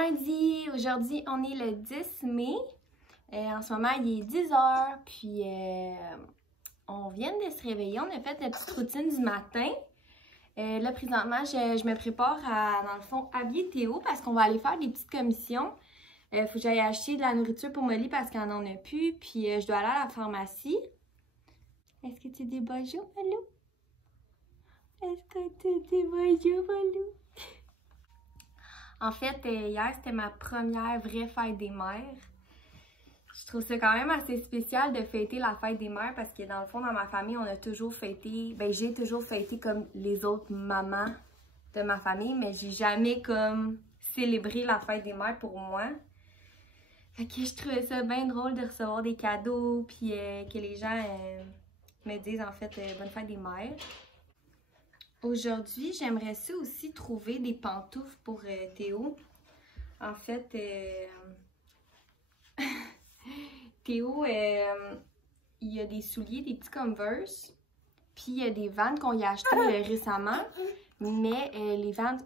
lundi, aujourd'hui on est le 10 mai, en ce moment il est 10h, puis on vient de se réveiller, on a fait la petite routine du matin. Là présentement je me prépare à, dans le fond, habiller Théo parce qu'on va aller faire des petites commissions. Faut que j'aille acheter de la nourriture pour Molly parce qu'elle n'en a plus, puis je dois aller à la pharmacie. Est-ce que tu dis bonjour, Malou? Est-ce que tu dis bonjour, Malou? En fait, hier, c'était ma première vraie fête des mères. Je trouve ça quand même assez spécial de fêter la fête des mères parce que dans le fond, dans ma famille, on a toujours fêté, j'ai toujours fêté comme les autres mamans de ma famille, mais j'ai jamais comme célébré la fête des mères pour moi. Fait que je trouvais ça bien drôle de recevoir des cadeaux, puis que les gens me disent en fait bonne fête des mères. Aujourd'hui, j'aimerais ça aussi trouver des pantoufles pour Théo. En fait, Théo, il y a des souliers, des petits Converse. Puis il y a des Vans qu'on y a achetés récemment. Mais les Vans...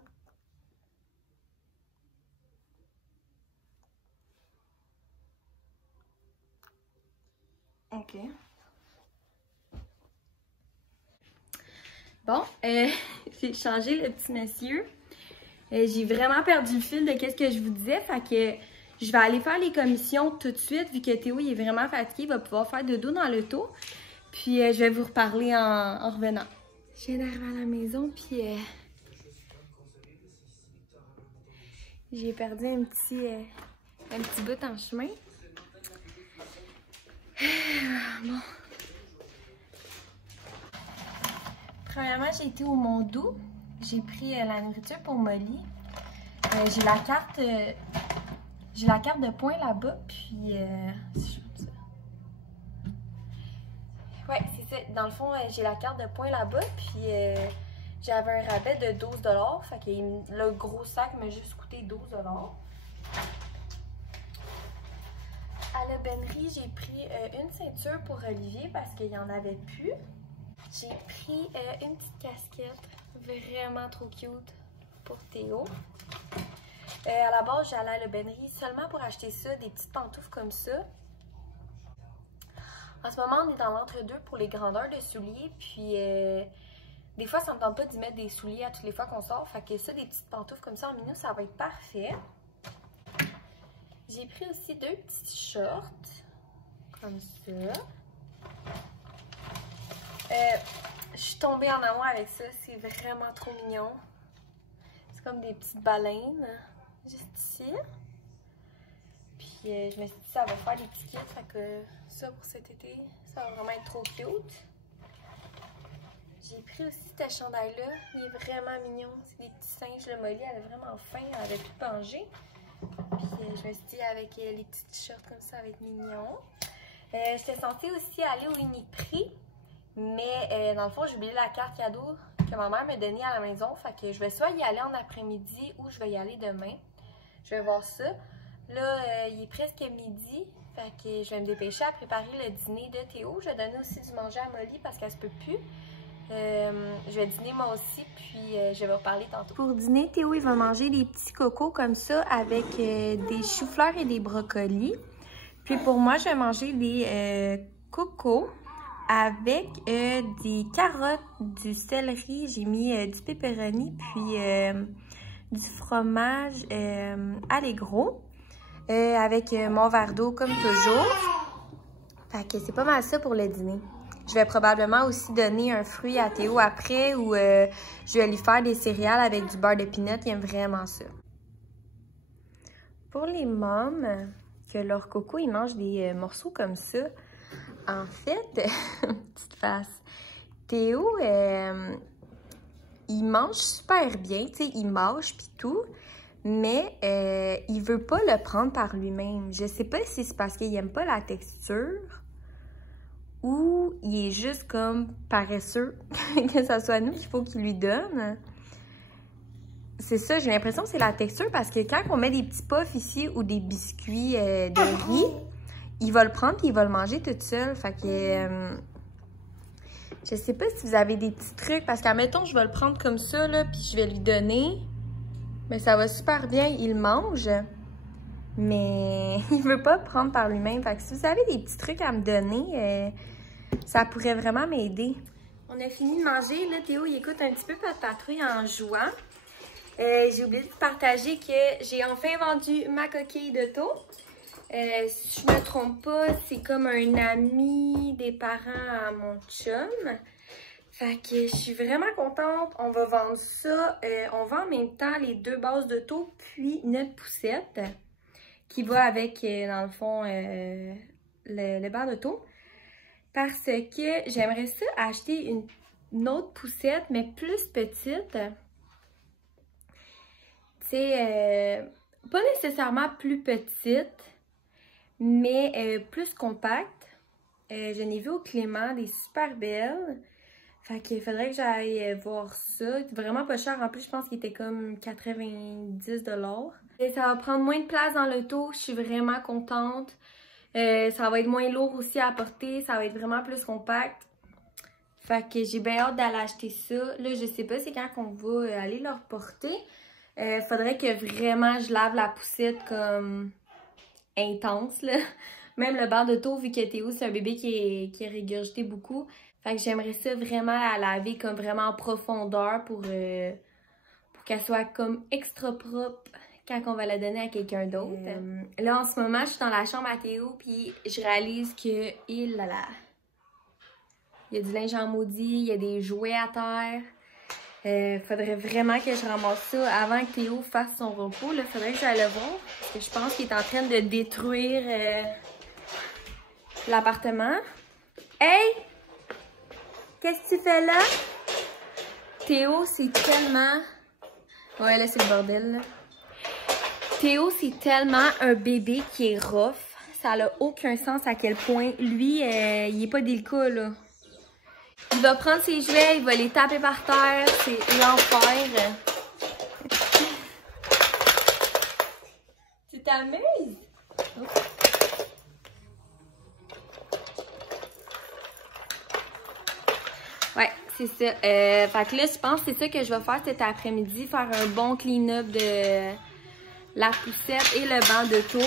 OK. Bon, j'ai changé le petit monsieur. J'ai vraiment perdu le fil de qu'est-ce que je vous disais. Fait que je vais aller faire les commissions tout de suite. Vu que Théo il est vraiment fatigué, il va pouvoir faire dodo dans l'auto. Puis je vais vous reparler en revenant. Je viens d'arriver à la maison, puis j'ai perdu un petit bout en chemin. Bon. Premièrement, j'ai été au Mondou. J'ai pris la nourriture pour Molly. J'ai la carte de points là-bas, puis ouais, c'est ça. Dans le fond, j'ai la carte de points là-bas, puis j'avais un rabais de 12 $. Fait que le gros sac m'a juste coûté 12 $. À la bennerie, j'ai pris une ceinture pour Olivier parce qu'il n'y en avait plus. J'ai pris une petite casquette vraiment trop cute pour Théo. À la base, j'allais à la bennerie seulement pour acheter ça, des petites pantoufles comme ça. En ce moment, on est dans l'entre-deux pour les grandeurs de souliers. Puis, des fois, ça me tente pas d'y mettre des souliers à toutes les fois qu'on sort. Fait que ça, des petites pantoufles comme ça en mini, ça va être parfait. J'ai pris aussi deux petits shorts, comme ça. Je suis tombée en amour avec ça, c'est vraiment trop mignon. C'est comme des petites baleines, juste ici. Puis je me suis dit ça va faire des petits kits, fait que ça pour cet été, ça va vraiment être trop cute. J'ai pris aussi ce chandail-là, il est vraiment mignon. C'est des petits singes, le Molly, elle est vraiment fin, elle avait plus pangé. Puis je me suis dit avec les petits t-shirts comme ça, ça va être mignon. J'étais censée aussi aller au Uniprix. Mais dans le fond, j'ai oublié la carte cadeau que ma mère m'a donnée à la maison. Fait que je vais soit y aller en après-midi ou je vais y aller demain. Je vais voir ça. Là, il est presque midi. Fait que je vais me dépêcher à préparer le dîner de Théo. Je vais donner aussi du manger à Molly parce qu'elle se peut plus. Je vais dîner moi aussi, puis je vais vous reparler tantôt. Pour dîner, Théo, il va manger des petits cocos comme ça avec des choux-fleurs et des brocolis. Puis pour moi, je vais manger des cocos avec des carottes, du céleri, j'ai mis du pepperoni, puis du fromage Allegro, avec mon verre d'eau comme toujours. Fait que c'est pas mal ça pour le dîner. Je vais probablement aussi donner un fruit à Théo après ou je vais lui faire des céréales avec du beurre de pinot, il aime vraiment ça. Pour les mômes, que leur coco, ils mangent des morceaux comme ça. En fait, petite face, Théo, il mange super bien, tu sais, il mange pis tout, mais il veut pas le prendre par lui-même. Je sais pas si c'est parce qu'il aime pas la texture ou il est juste comme paresseux que ça soit nous qu'il faut qu'il lui donne. C'est ça, j'ai l'impression que c'est la texture parce que quand on met des petits puffs ici ou des biscuits de riz, il va le prendre et il va le manger toute seule. Fait que je sais pas si vous avez des petits trucs. Parce qu'admettons, je vais le prendre comme ça, là, puis je vais lui donner. Mais ça va super bien, il mange, mais il veut pas prendre par lui-même. Fait que si vous avez des petits trucs à me donner, ça pourrait vraiment m'aider. On a fini de manger, là Théo il écoute un petit peu Pat' Patrouille en jouant. J'ai oublié de partager que j'ai enfin vendu ma coquille d'auto. Si je me trompe pas, c'est comme un ami des parents à mon chum. Fait que je suis vraiment contente. On va vendre ça. On vend en même temps les 2 bases d'auto, puis notre poussette qui va avec, dans le fond, le bar d'auto. Parce que j'aimerais ça acheter une autre poussette, mais plus petite. Tu sais, pas nécessairement plus petite, mais plus compacte. J'en ai vu au Clément des super belles. Fait qu'il faudrait que j'aille voir ça. C'est vraiment pas cher. En plus, je pense qu'il était comme 90 $. Et ça va prendre moins de place dans l'auto. Je suis vraiment contente. Ça va être moins lourd aussi à porter. Ça va être vraiment plus compact. Fait que j'ai bien hâte d'aller acheter ça. Là, je sais pas c'est quand qu'on va aller le reporter. Faudrait que vraiment je lave la poussette comme intense, là. Même le bar d'auto, vu que Théo, c'est un bébé qui est régurgité beaucoup. Fait que j'aimerais ça vraiment la laver comme vraiment en profondeur pour qu'elle soit comme extra propre quand on va la donner à quelqu'un d'autre. Là, en ce moment, je suis dans la chambre à Théo, puis je réalise que, il y a du linge en maudit, il y a des jouets à terre. Faudrait vraiment que je ramasse ça avant que Théo fasse son repos. Là, faudrait que j'aille le voir, parce que je pense qu'il est en train de détruire l'appartement. Hey! Qu'est-ce que tu fais là? Théo, c'est tellement... Ouais, là, c'est le bordel, là. Théo, c'est tellement un bébé qui est rough. Ça n'a aucun sens à quel point. Lui, il est pas délicat, là. Il va prendre ses jouets, il va les taper par terre. C'est l'enfer. Tu t'amuses? Ouais, c'est ça. Fait que là, je pense que c'est ça que je vais faire cet après-midi. Faire un bon clean-up de la poussette et le banc d'auto.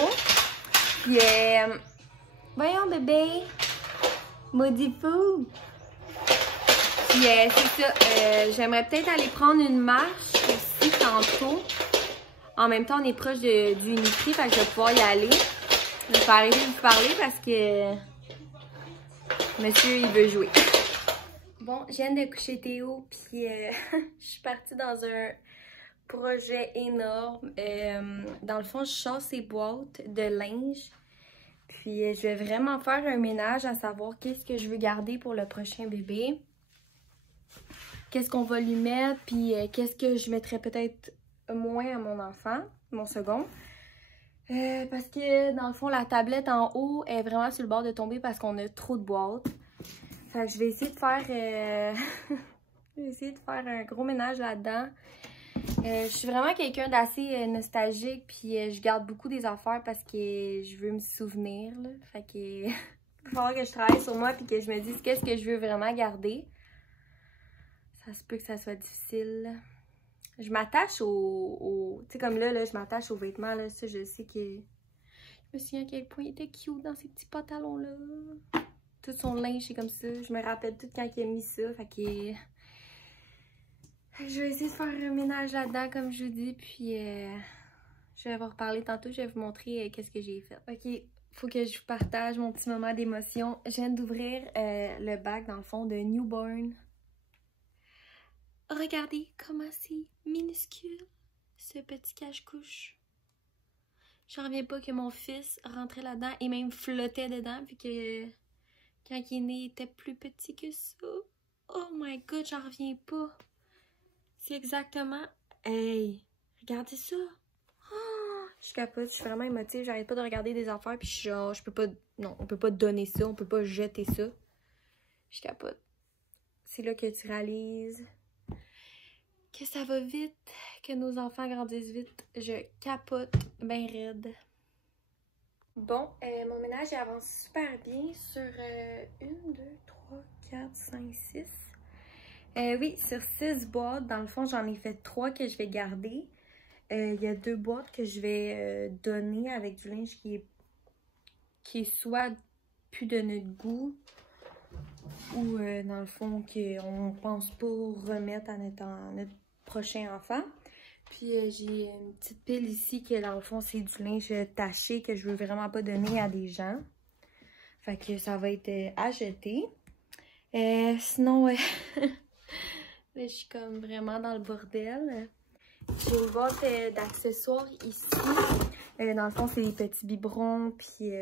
Puis, voyons bébé. Maudit fou. Puis, c'est ça. J'aimerais peut-être aller prendre une marche aussi tantôt. En même temps, on est proche du Uniprix, fait que je vais pouvoir y aller. Je vais arrêter de vous parler parce que monsieur, il veut jouer. Bon, je viens de coucher Théo, puis je suis partie dans un projet énorme. Dans le fond, je chasse ses boîtes de linge. Puis je vais vraiment faire un ménage à savoir qu'est-ce que je veux garder pour le prochain bébé. Qu'est-ce qu'on va lui mettre, puis qu'est-ce que je mettrais peut-être moins à mon enfant, mon second. Parce que dans le fond, la tablette en haut est vraiment sur le bord de tomber parce qu'on a trop de boîtes. Fait que je vais essayer de faire je vais essayer de faire un gros ménage là-dedans. Je suis vraiment quelqu'un d'assez nostalgique, puis je garde beaucoup des affaires parce que je veux me souvenir, là. Fait que il va falloir que je travaille sur moi puis que je me dise qu'est-ce que je veux vraiment garder. Ça se peut que ça soit difficile. Je m'attache au tu sais, comme là, je m'attache aux vêtements, là. Ça, je sais que... Je me souviens à quel point il était cute dans ces petits pantalons-là. Tout son linge, c'est comme ça. Je me rappelle tout quand il a mis ça. Fait que... Je vais essayer de faire un ménage là-dedans, comme je vous dis. Puis, je vais vous reparler tantôt. Je vais vous montrer qu'est-ce que j'ai fait. OK, faut que je vous partage mon petit moment d'émotion. Je viens d'ouvrir le bac, dans le fond, de Newborn. Regardez comment c'est minuscule, ce petit cache-couche. J'en reviens pas que mon fils rentrait là-dedans et même flottait dedans, puis que quand il est né, il était plus petit que ça. Oh my god, j'en reviens pas. C'est exactement... Hey, regardez ça. Oh, je capote, je suis vraiment émotive. J'arrête pas de regarder des affaires, puis genre, je peux pas... Non, on peut pas donner ça, on peut pas jeter ça. Je capote. C'est là que tu réalises que ça va vite, que nos enfants grandissent vite. Je capote ben raide. Bon, mon ménage avance super bien sur 1, 2, 3, 4, 5, 6. Oui, sur 6 boîtes. Dans le fond, j'en ai fait 3 que je vais garder. il y a 2 boîtes que je vais donner avec du linge qui est soit plus de notre goût ou dans le fond qu'on pense pas remettre à notre prochain enfant. Puis j'ai une petite pile ici que dans le fond c'est du linge taché que je veux vraiment pas donner à des gens. Fait que ça va être à jeter. Sinon, là, je suis comme vraiment dans le bordel. J'ai une boîte d'accessoires ici. Dans le fond, c'est des petits biberons puis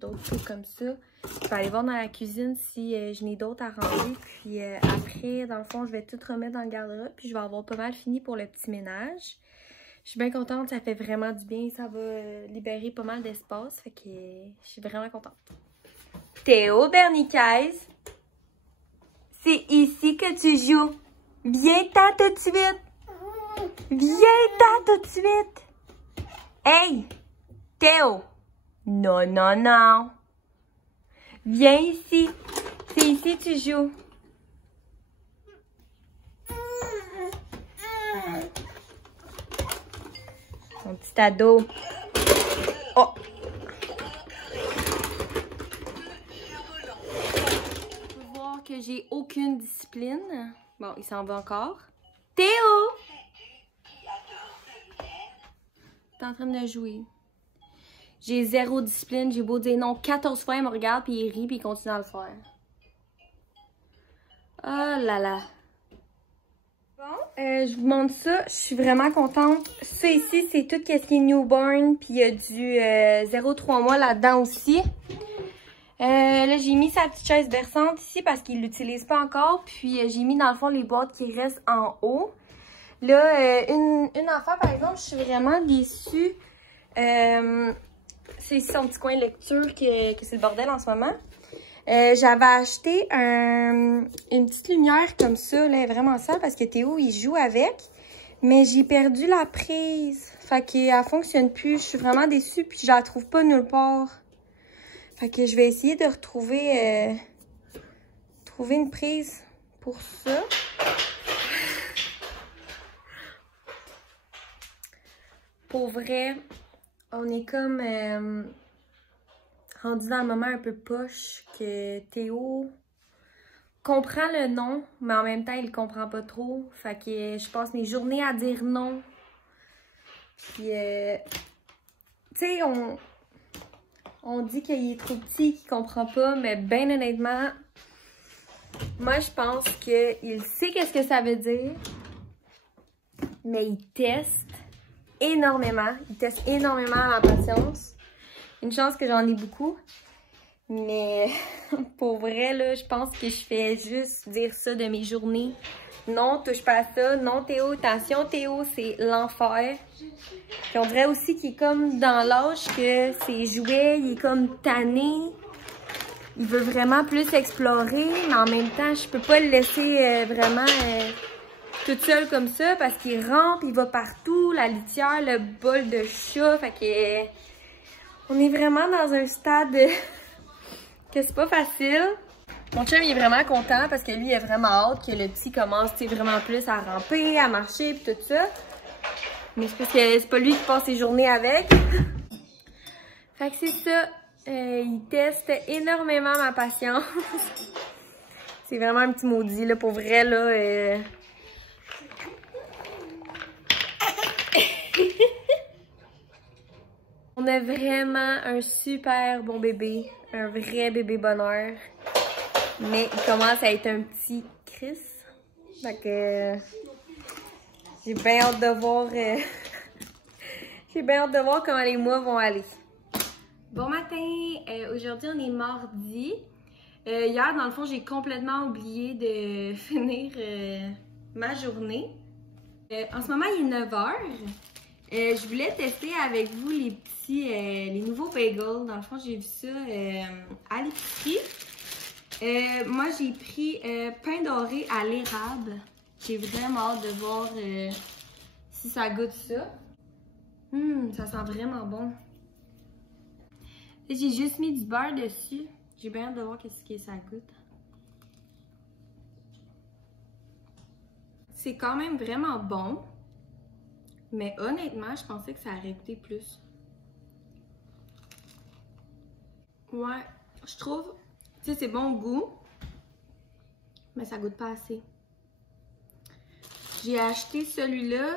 d'autres trucs comme ça. Je vais aller voir dans la cuisine si je n'ai d'autres à ranger. Puis après, dans le fond, je vais tout remettre dans le garde-robe. Puis je vais avoir pas mal fini pour le petit ménage. Je suis bien contente, ça fait vraiment du bien. Ça va libérer pas mal d'espace. Fait que je suis vraiment contente. Théo Bernicaise, c'est ici que tu joues. Viens-t'en tout de suite. Viens-t'en tout de suite. Hey, Théo. Non, non, non. Viens ici. C'est ici que tu joues. Mon petit ado. Oh. Je peux voir que j'ai aucune discipline. Bon, il s'en va encore. Théo! T'es en train de jouer. J'ai 0 discipline. J'ai beau dire non 14 fois, il me regarde, puis il rit, puis il continue à le faire. Oh là là. Bon, je vous montre ça. Je suis vraiment contente. Ça ici, c'est tout ce qui est newborn, puis il y a du 0-3 mois là-dedans aussi. Là, j'ai mis sa petite chaise berçante ici parce qu'il l'utilise pas encore. Puis, j'ai mis dans le fond les boîtes qui restent en haut. Là, une affaire, par exemple, je suis vraiment déçue. C'est ici son petit coin de lecture que c'est le bordel en ce moment. J'avais acheté une petite lumière comme ça, là, vraiment sale, parce que Théo, il joue avec. Mais j'ai perdu la prise. Fait qu'elle fonctionne plus. Je suis vraiment déçue, puis je la trouve pas nulle part. Fait que je vais essayer de retrouver trouver une prise pour ça. Pour vrai, on est comme rendu dans le moment un peu poche que Théo comprend le non, mais en même temps, il comprend pas trop. Fait que je passe mes journées à dire non. Puis, tu sais, on dit qu'il est trop petit, qu'il comprend pas, mais ben honnêtement, moi je pense qu'il sait qu'est-ce que ça veut dire, mais il teste énormément. Il teste énormément ma patience. Une chance que j'en ai beaucoup. Mais pour vrai, là, je pense que je fais juste dire ça de mes journées. Non, touche pas à ça. Non, Théo, attention, Théo, c'est l'enfer. Puis on dirait aussi qu'il est comme dans l'âge que ses jouets, il est comme tanné. Il veut vraiment plus explorer, mais en même temps, je peux pas le laisser vraiment toute seule comme ça parce qu'il rampe, il va partout, la litière, le bol de chat. Fait que on est vraiment dans un stade que c'est pas facile. Mon chum, il est vraiment content parce que lui, il a vraiment hâte que le petit commence vraiment plus à ramper, à marcher pis tout ça. Mais c'est parce que c'est pas lui qui passe ses journées avec. Fait que c'est ça. Il teste énormément ma patience. C'est vraiment un petit maudit, là, pour vrai, là. On a vraiment un super bon bébé. Un vrai bébé bonheur. Mais il commence à être un petit Chris. Fait que j'ai bien hâte de voir j'ai bien hâte de voir comment les mois vont aller. Bon matin, aujourd'hui on est mardi. Hier, dans le fond, j'ai complètement oublié de finir ma journée. En ce moment, il est 9h. Je voulais tester avec vous les nouveaux bagels. Dans le fond, j'ai vu ça à l'épicerie. Moi, j'ai pris pain doré à l'érable. J'ai vraiment hâte de voir si ça goûte ça. Ça sent vraiment bon. J'ai juste mis du beurre dessus. J'ai bien hâte de voir qu'est-ce que ça goûte. C'est quand même vraiment bon. Mais honnêtement, je pensais que ça aurait goûté plus. Ouais, je trouve, tu sais, c'est bon goût, mais ça goûte pas assez. J'ai acheté celui-là,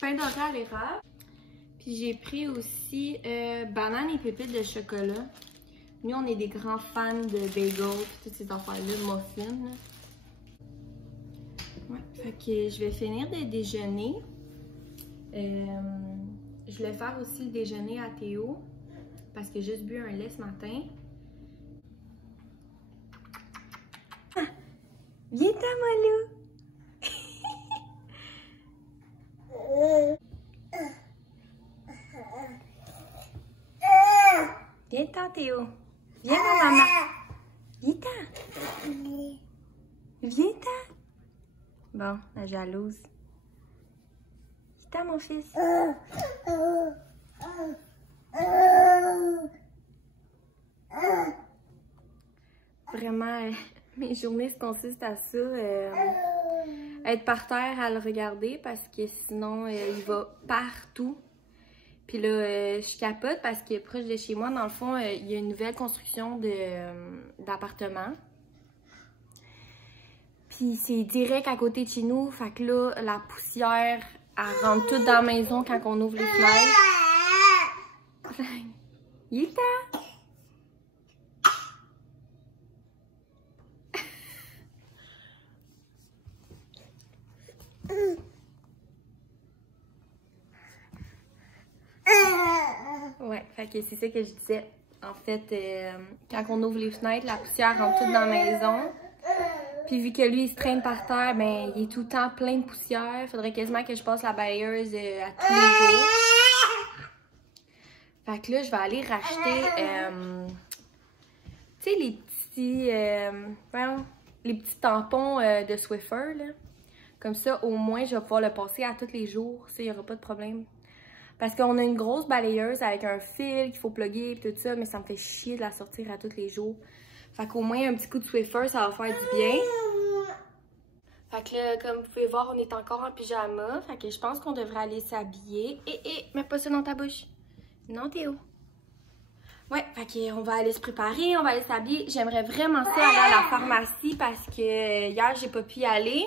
pain doré à l'érable. Puis j'ai pris aussi banane et pépites de chocolat. Nous, on est des grands fans de bagels et toutes ces affaires-là, muffins. Là. Ouais, fait que je vais finir de déjeuner. Je vais faire aussi le déjeuner à Théo parce que j'ai juste bu un lait ce matin. Ah, viens t'en, Molou! Viens t'en, Théo! Viens ma maman! Viens t'en! Viens t'en! Bon, la jalouse. Viens t'en, mon fils! Vraiment, mes journées se consistent à ça. Être par terre à le regarder parce que sinon, il va partout. Puis là, je capote parce que proche de chez moi, dans le fond, il y a une nouvelle construction d'appartements. Puis c'est direct à côté de chez nous. Fait que là, la poussière, elle rentre toute dans la maison quand on ouvre les fenêtres. Yita! Ouais, fait que c'est ça que je disais. En fait, quand on ouvre les fenêtres, la poussière rentre toute dans la maison. Puis vu que lui, il se traîne par terre, ben il est tout le temps plein de poussière. Faudrait quasiment que je passe la bailleuse à tous les jours. Fait que là, je vais aller racheter, tu sais, les petits tampons de Swiffer, là. Comme ça, au moins, je vais pouvoir le passer à tous les jours. Il n'y aura pas de problème. Parce qu'on a une grosse balayeuse avec un fil qu'il faut plugger et tout ça, mais ça me fait chier de la sortir à tous les jours. Fait qu'au moins, un petit coup de Swiffer, ça va faire du bien. Fait que là, comme vous pouvez voir, on est encore en pyjama. Fait que je pense qu'on devrait aller s'habiller. Mets pas ça dans ta bouche. Non, Théo. Ouais, fait qu'on va aller se préparer, on va aller s'habiller. J'aimerais vraiment ça aller à la pharmacie parce que hier, j'ai pas pu y aller.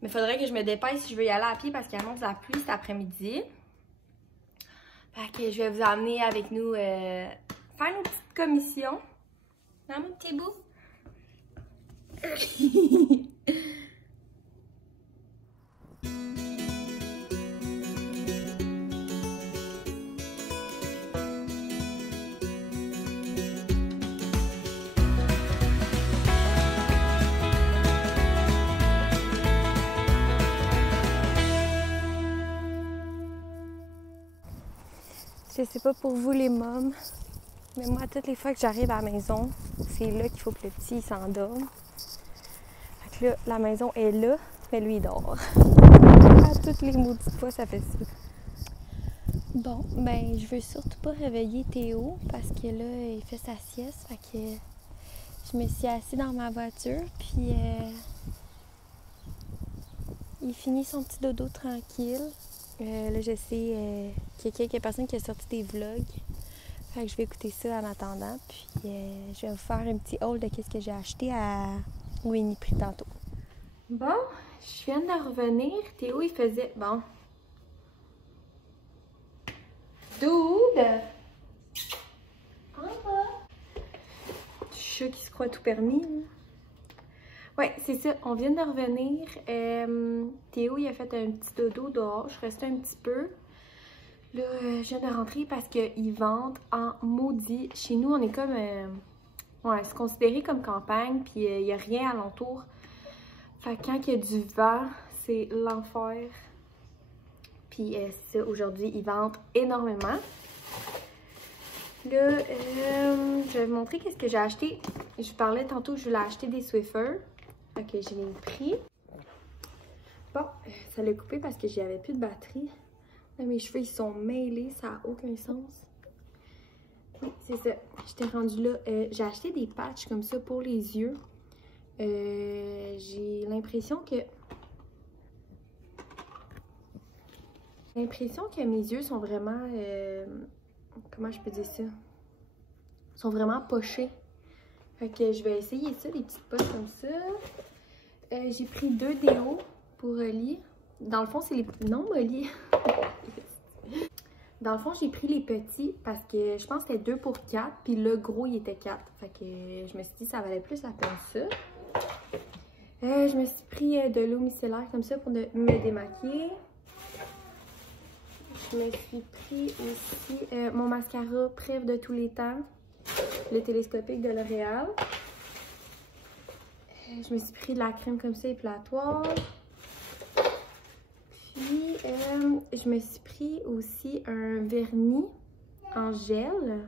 Mais il faudrait que je me dépêche si je veux y aller à pied parce qu'il annonce la pluie cet après-midi. Fait que je vais vous emmener avec nous faire une petite commission. Non, mon petit bout? Je sais pas pour vous les mômes, mais moi, toutes les fois que j'arrive à la maison, c'est là qu'il faut que le petit s'endorme. Fait que là, la maison est là, mais lui, il dort. À toutes les maudites fois, ça fait ça. Bon, ben, je veux surtout pas réveiller Théo parce que là, il fait sa sieste. Fait que je me suis assise dans ma voiture, puis il finit son petit dodo tranquille. Là, je sais qu'il y a quelques personnes qui ont sorti des vlogs. Fait que je vais écouter ça en attendant. Puis je vais vous faire un petit haul de qu'est-ce que j'ai acheté à Winnie Prix tantôt. Bon, je viens de revenir. Théo, il faisait... Bon. Dude! Chat qui se croit tout permis. Hein? Ouais, c'est ça. On vient de revenir. Théo, il a fait un petit dodo dehors. Je restais un petit peu. Là, je viens de rentrer parce qu'ils vendent en maudit. Chez nous, on est comme... ouais, c'est considéré comme campagne, puis il n'y a rien alentour. Fait que quand il y a du vent, c'est l'enfer. Puis c'est ça, aujourd'hui, ils vendent énormément. Là, je vais vous montrer qu'est-ce que j'ai acheté. Je vous parlais tantôt que je voulais acheter des Swiffer. Fait que je l'ai pris. Bon, ça l'a coupé parce que j'avais plus de batterie. Là, mes cheveux, ils sont mêlés, ça n'a aucun sens. Oui, c'est ça. J'étais rendue là. J'ai acheté des patchs comme ça pour les yeux. J'ai l'impression que... J'ai l'impression que mes yeux sont vraiment... comment je peux dire ça? Sont vraiment pochés. Fait que je vais essayer ça, des petites poches comme ça. J'ai pris 2 déos pour Oli. Dans le fond, c'est les... Non, Oli! Dans le fond, j'ai pris les petits parce que je pense que c'était 2 pour 4. Puis le gros, il était 4. Fait que je me suis dit que ça valait plus la peine ça. Je me suis pris de l'eau micellaire comme ça pour me démaquiller. Je me suis pris aussi mon mascara Preuve de tous les temps. Le télescopique de L'Oréal. Je me suis pris de la crème comme ça épilatoire. Puis, je me suis pris aussi un vernis en gel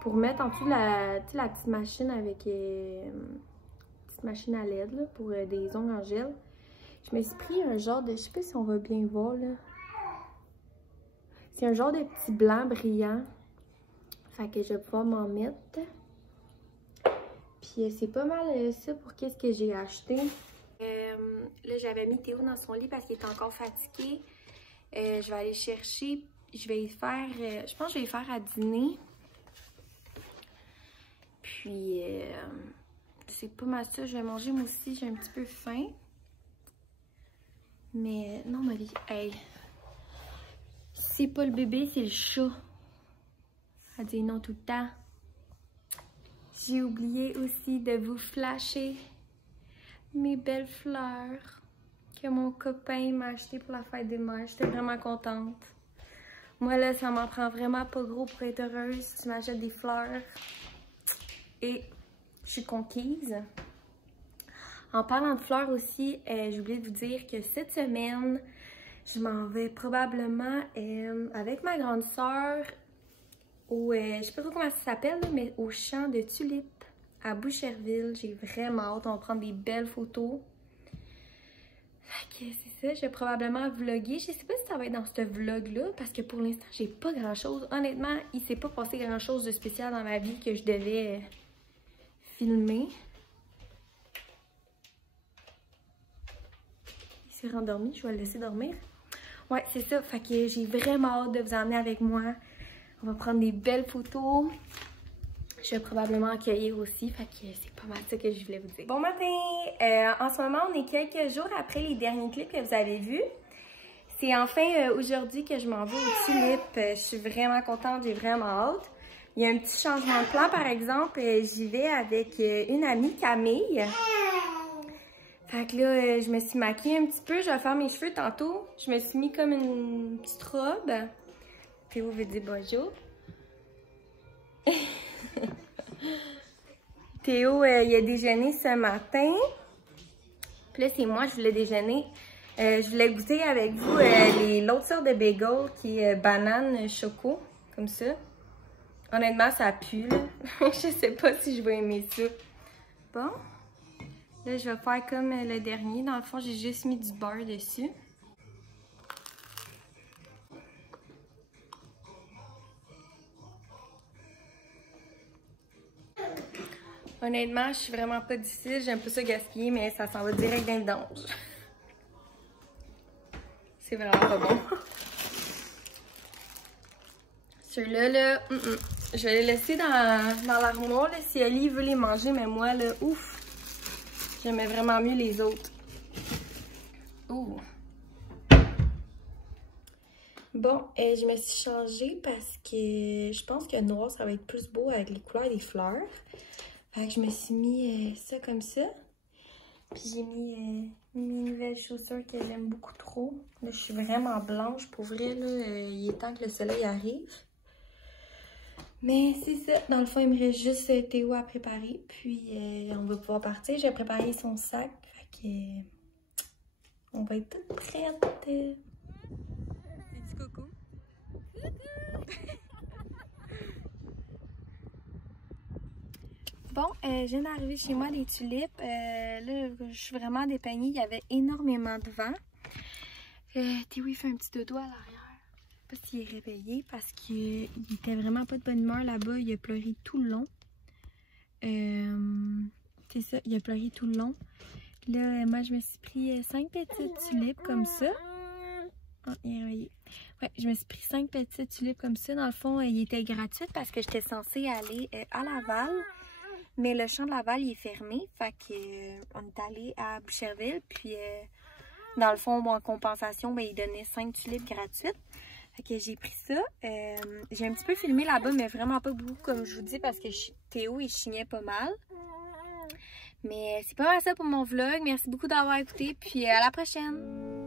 pour mettre en dessous la petite machine avec petite machine à LED là, pour des ongles en gel. Je me suis pris un genre de, je sais pas si on va bien voir là. C'est un genre de petit blanc brillant. Fait que je vais pouvoir m'en mettre. Puis c'est pas mal ça pour qu'est-ce que j'ai acheté. Là, j'avais mis Théo dans son lit parce qu'il est encore fatigué. Je vais aller chercher. Je vais y faire... je pense que je vais y faire à dîner. Puis, c'est pas mal ça. Je vais manger moi aussi. J'ai un petit peu faim. Mais non, Molly, hey. C'est pas le bébé, c'est le chat. Elle dit non tout le temps. J'ai oublié aussi de vous flasher mes belles fleurs que mon copain m'a acheté pour la fête des mères. J'étais vraiment contente. Moi là, ça m'en prend vraiment pas gros pour être heureuse. Tu m'achètes des fleurs et je suis conquise. En parlant de fleurs aussi, j'ai oublié de vous dire que cette semaine, je m'en vais probablement avec ma grande sœur au, je sais pas trop comment ça s'appelle, mais au champ de tulipes à Boucherville. J'ai vraiment hâte, on va prendre des belles photos. Fait que c'est ça, je vais probablement vlogger. Je sais pas si ça va être dans ce vlog-là, parce que pour l'instant, j'ai pas grand-chose. Honnêtement, il s'est pas passé grand-chose de spécial dans ma vie que je devais filmer. Il s'est rendormi, je vais le laisser dormir. Ouais, c'est ça, fait que j'ai vraiment hâte de vous emmener avec moi. On va prendre des belles photos. Je vais probablement accueillir aussi, fait que c'est pas mal ça que je voulais vous dire. Bon matin! En ce moment, on est quelques jours après les derniers clips que vous avez vus. C'est enfin aujourd'hui que je m'en vais aux tulipes. Je suis vraiment contente, j'ai vraiment hâte. Il y a un petit changement de plan, par exemple. J'y vais avec une amie, Camille. Fait que là, je me suis maquillée un petit peu. Je vais faire mes cheveux tantôt. Je me suis mis comme une petite robe. Théo veut dire bonjour. Théo, il a déjeuné ce matin. Puis là, c'est moi, je voulais déjeuner. Je voulais goûter avec vous l'autre sorte de bagel qui est banane choco, comme ça. Honnêtement, ça pue, là. Je sais pas si je vais aimer ça. Bon. Là, je vais faire comme le dernier. Dans le fond, j'ai juste mis du beurre dessus. Honnêtement, je suis vraiment pas difficile. J'aime pas ça gaspiller, mais ça s'en va direct dans le vidange. C'est vraiment pas bon. Ceux-là, là, je vais les laisser dans l'armoire si Ali veut les manger, mais moi, là, ouf, j'aimais vraiment mieux les autres. Ouh. Bon, je me suis changée parce que je pense que noir, ça va être plus beau avec les couleurs des fleurs. Fait que je me suis mis ça comme ça. Puis j'ai mis mes nouvelles chaussures que j'aime beaucoup trop. Là, je suis vraiment blanche. Pour vrai, là, il est temps que le soleil arrive. Mais c'est ça. Dans le fond, il me reste juste Théo à préparer. Puis on va pouvoir partir. J'ai préparé son sac. Fait que on va être toutes prêtes. C'est du coco. Bon, je viens d'arriver chez moi des tulipes. Là, je suis vraiment dépeignée. Il y avait énormément de vent. Théo, il fait un petit dodo à l'arrière. Je sais pas s'il est réveillé parce qu'il était vraiment pas de bonne humeur là-bas. Il a pleuré tout le long. C'est ça, il a pleuré tout le long. Là, moi, je me suis pris 5 petites tulipes comme ça. Ouais, je me suis pris 5 petites tulipes comme ça. Dans le fond, il était gratuit parce que j'étais censée aller à Laval. Mais le champ de Laval, il est fermé. Fait que on est allé à Boucherville. Puis, dans le fond, en compensation, ben, il donnait 5 tulipes gratuites. Fait que j'ai pris ça. J'ai un petit peu filmé là-bas, mais vraiment pas beaucoup, comme je vous dis, parce que Théo, il chignait pas mal. Mais c'est pas mal ça pour mon vlog. Merci beaucoup d'avoir écouté. Puis, à la prochaine!